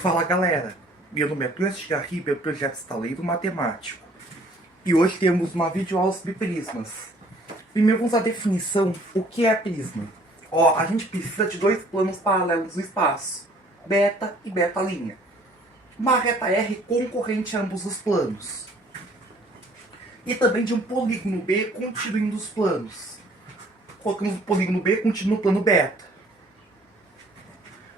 Fala galera, meu nome é Cláudio Garriba, projeto Estaleiro Matemático. E hoje temos uma videoaula sobre prismas. Primeiro vamos à definição, o que é prisma? A gente precisa de dois planos paralelos no espaço, beta e beta'. Uma reta R concorrente a ambos os planos. E também de um polígono B contínuo dos planos. Colocamos o polígono B contínuo no plano beta.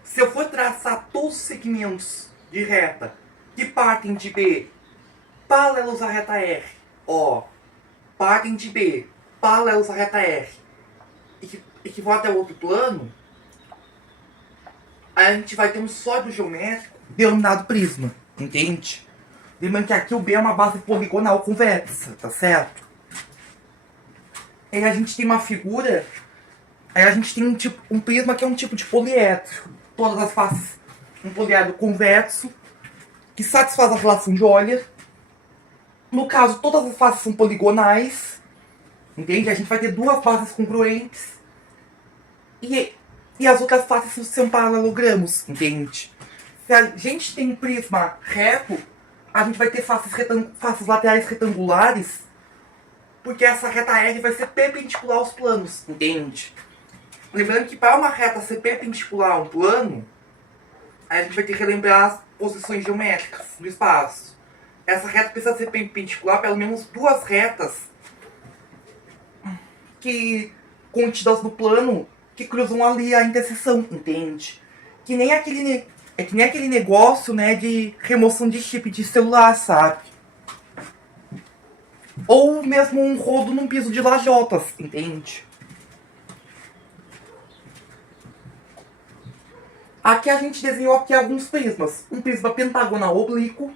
Se eu for traçar todos os segmentos de reta que partem de B paralelos à reta R, partem de B paralelos à reta R e que vão até o outro plano, aí a gente vai ter um sólido geométrico denominado prisma, entende? Lembrando que aqui o B é uma base poligonal convexa, tá certo? Aí a gente tem uma figura, aí a gente tem um prisma que é um tipo de poliedro. Todas as faces, um poliedro convexo, que satisfaz a relação de Euler. No caso, todas as faces são poligonais, entende? A gente vai ter duas bases congruentes e as outras faces são paralelogramos, entende? Se a gente tem um prisma reto, a gente vai ter faces laterais retangulares, porque essa reta R vai ser perpendicular aos planos, entende? Lembrando que para uma reta ser perpendicular a um plano, a gente vai ter que relembrar as posições geométricas do espaço. Essa reta precisa ser perpendicular a pelo menos duas retas que contidas no plano que cruzam ali a interseção, entende? Que nem aquele negócio, né, de remoção de chip de celular, sabe? Ou mesmo um rodo num piso de lajotas, entende? Aqui a gente desenhou aqui alguns prismas. Um prisma pentagonal oblíquo.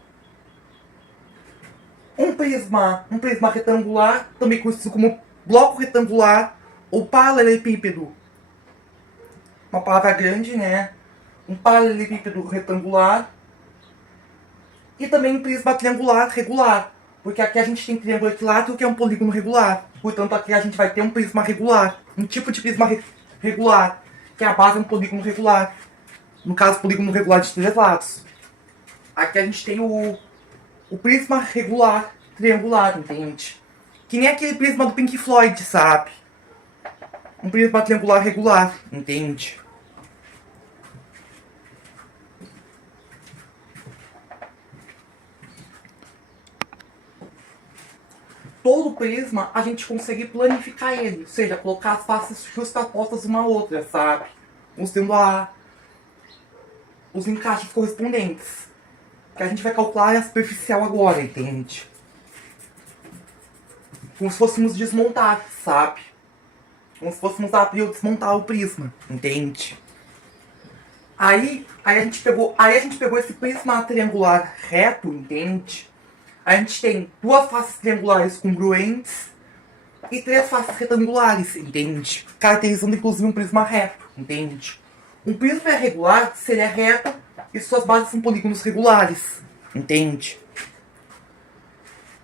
Um prisma retangular, também conhecido como bloco retangular ou paralelepípedo. Uma palavra grande, né? Um paralelepípedo retangular. E também um prisma triangular regular. Porque aqui a gente tem triângulo equilátero, que é um polígono regular. Portanto, aqui a gente vai ter um prisma regular. Um tipo de prisma regular, que a base é um polígono regular. No caso, polígono regular de três lados. Aqui a gente tem o prisma regular triangular, entende? Que nem aquele prisma do Pink Floyd, sabe? Um prisma triangular regular, entende? Todo prisma a gente consegue planificar ele, ou seja, colocar as faces justapostas uma à outra, sabe? Mostrando os encaixes correspondentes. Que a gente vai calcular a superficial agora, entende? Como se fôssemos desmontar, sabe? Como se fôssemos abrir ou desmontar o prisma, entende? Aí a gente pegou esse prisma triangular reto, entende? A gente tem duas faces triangulares congruentes e três faces retangulares, entende? Caracterizando inclusive um prisma reto, entende? Um prisma regular seria reto e suas bases são polígonos regulares, entende?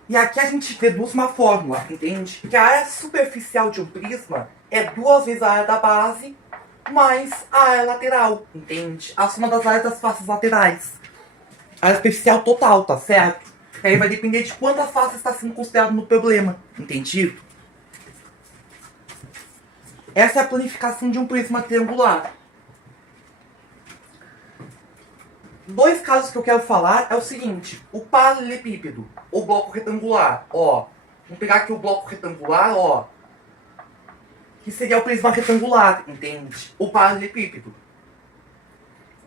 E aqui a gente deduz uma fórmula, entende? Que a área superficial de um prisma é duas vezes a área da base mais a área lateral, entende? A soma das áreas das faces laterais. A área superficial total, tá certo? E aí vai depender de quantas faces está sendo considerado no problema, entendido? Essa é a planificação de um prisma triangular. Dois casos que eu quero falar é o seguinte: o paralelepípedo, o bloco retangular, vamos pegar aqui o bloco retangular, que seria o prisma retangular, entende? O paralelepípedo.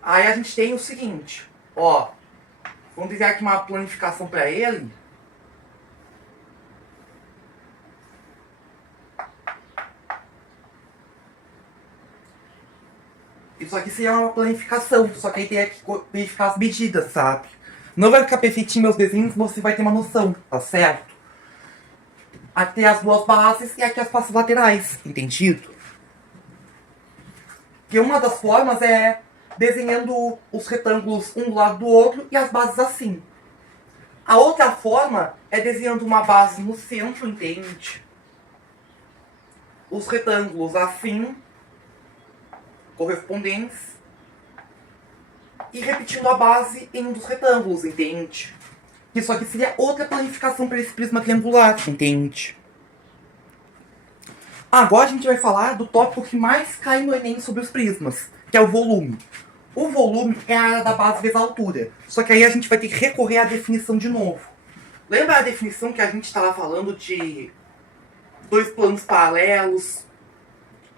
Aí a gente tem o seguinte, vamos desenhar aqui uma planificação para ele. Isso aqui seria uma planificação, só que aí tem que verificar as medidas, sabe? Não vai ficar perfeitinho meus desenhos, você vai ter uma noção, tá certo? Aqui tem as duas bases e aqui as faces laterais, entendido? Que uma das formas é desenhando os retângulos um do lado do outro e as bases assim. A outra forma é desenhando uma base no centro, entende? Os retângulos assim, correspondentes, e repetindo a base em um dos retângulos, entende? Isso aqui seria outra planificação para esse prisma triangular, entende? Agora a gente vai falar do tópico que mais cai no Enem sobre os prismas, que é o volume. O volume é a área da base vezes a altura. Só que aí a gente vai ter que recorrer à definição de novo. Lembra a definição que a gente estava falando de dois planos paralelos?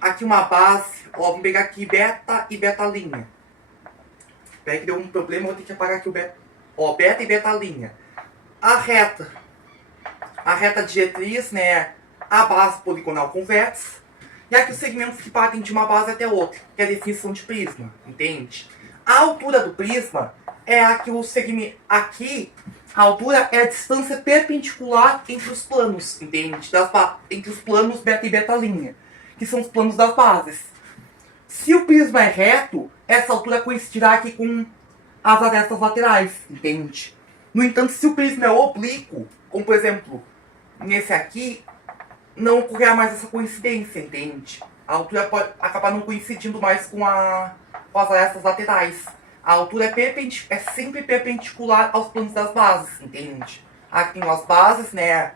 Aqui uma base, ó, vamos pegar aqui beta e beta linha. Peraí que deu um problema, eu vou ter que apagar aqui o beta. Ó, beta e beta linha. A reta diretriz, né, a base poligonal convexa. E aqui os segmentos que partem de uma base até outra, que é a definição de prisma, entende? A altura do prisma é aqui o segmento. Aqui, a altura é a distância perpendicular entre os planos, entende? Entre os planos beta e beta linha, que são os planos das bases. Se o prisma é reto, essa altura coincidirá aqui com as arestas laterais, entende? No entanto, se o prisma é oblíquo, como por exemplo, nesse aqui, não ocorrerá mais essa coincidência, entende? A altura pode acabar não coincidindo mais com as arestas laterais. A altura é sempre perpendicular aos planos das bases, entende? Aqui tem as bases, né?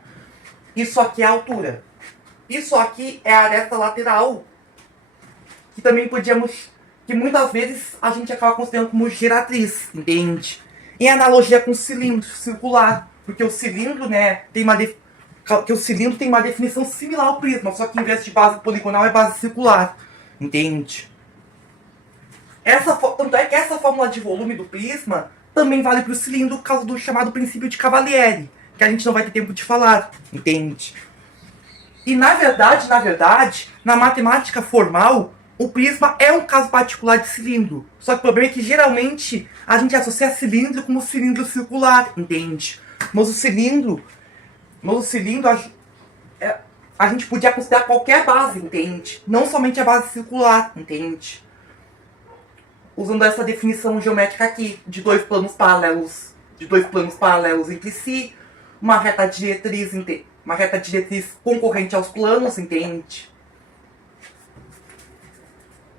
Isso aqui é a altura. Isso aqui é a aresta lateral, que também que muitas vezes a gente acaba considerando como geratriz, entende? Em analogia com o cilindro circular, porque o cilindro, né, tem uma definição similar ao prisma, só que em vez de base poligonal é base circular, entende? Tanto é que essa fórmula de volume do prisma também vale para o cilindro por causa do chamado princípio de Cavalieri, que a gente não vai ter tempo de falar, entende? E na verdade, na matemática formal, o prisma é um caso particular de cilindro. Só que o problema é que geralmente a gente associa cilindro como cilindro circular, entende? Mas o cilindro a gente podia considerar qualquer base, entende? Não somente a base circular, entende? Usando essa definição geométrica aqui, de dois planos paralelos entre si, uma reta diretriz concorrente aos planos, entende?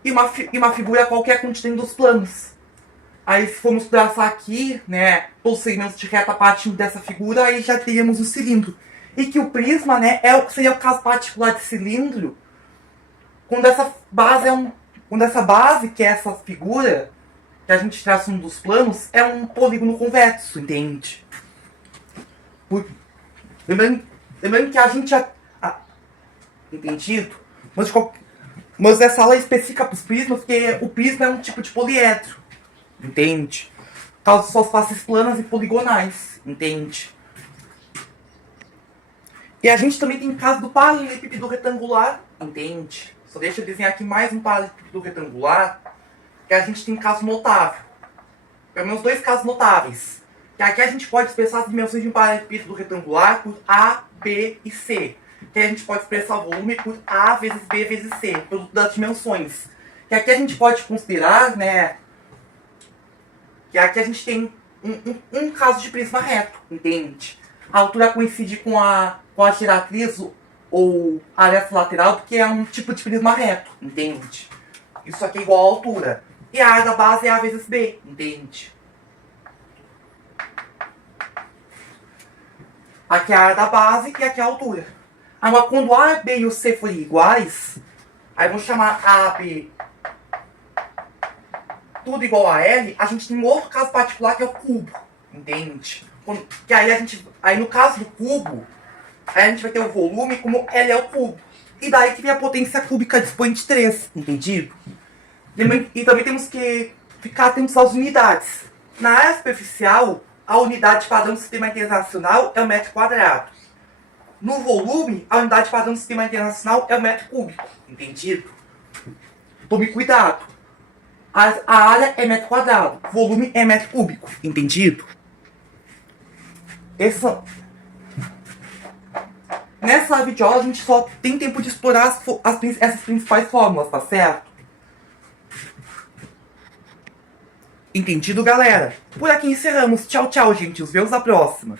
E uma figura qualquer contendo os planos. Aí se formos traçar aqui, né, todos os segmentos de reta partindo dessa figura, aí já teríamos o cilindro. E que o prisma, né, seria o caso particular de cilindro, quando essa base, que é essa figura, que a gente traça um dos planos, é um polígono convexo, entende? Lembrando que a gente já... entendido? Mas essa aula é específica para os prismas, porque o prisma é um tipo de poliedro, entende? Por causa de suas faces planas e poligonais, entende? E a gente também tem o caso do paralelepípedo retangular, entende? Só deixa eu desenhar aqui mais um paralelepípedo retangular, que a gente tem um caso notável. Pelo menos dois casos notáveis. Que aqui a gente pode expressar as dimensões de um paralelepípedo retangular por A, B e C. Que a gente pode expressar o volume por A vezes B vezes C, produto das dimensões. Que aqui a gente pode considerar, né, que aqui a gente tem um caso de prisma reto, entende? A altura coincide com a geratriz ou a aresta lateral, porque é um tipo de prisma reto, entende? Isso aqui é igual à altura. E a área da base é A vezes B, entende? Aqui é a área da base e aqui é a altura. Agora, quando A, B e o C forem iguais, aí vamos chamar A, B, tudo igual a L, a gente tem um outro caso particular que é o cubo, entende? Que aí no caso do cubo, aí a gente vai ter o volume como L é o cubo. E daí que vem a potência cúbica de expoente 3, entendido? E também temos que ficar atentos às unidades. Na área superficial, a unidade padrão do sistema internacional é o metro quadrado. No volume, a unidade padrão do sistema internacional é o metro cúbico, entendido? Tome cuidado. A área é metro quadrado, o volume é metro cúbico, entendido? Nessa videoaula a gente só tem tempo de explorar essas principais fórmulas, tá certo? Entendido, galera? Por aqui encerramos. Tchau, tchau, gente. Nos vemos na próxima.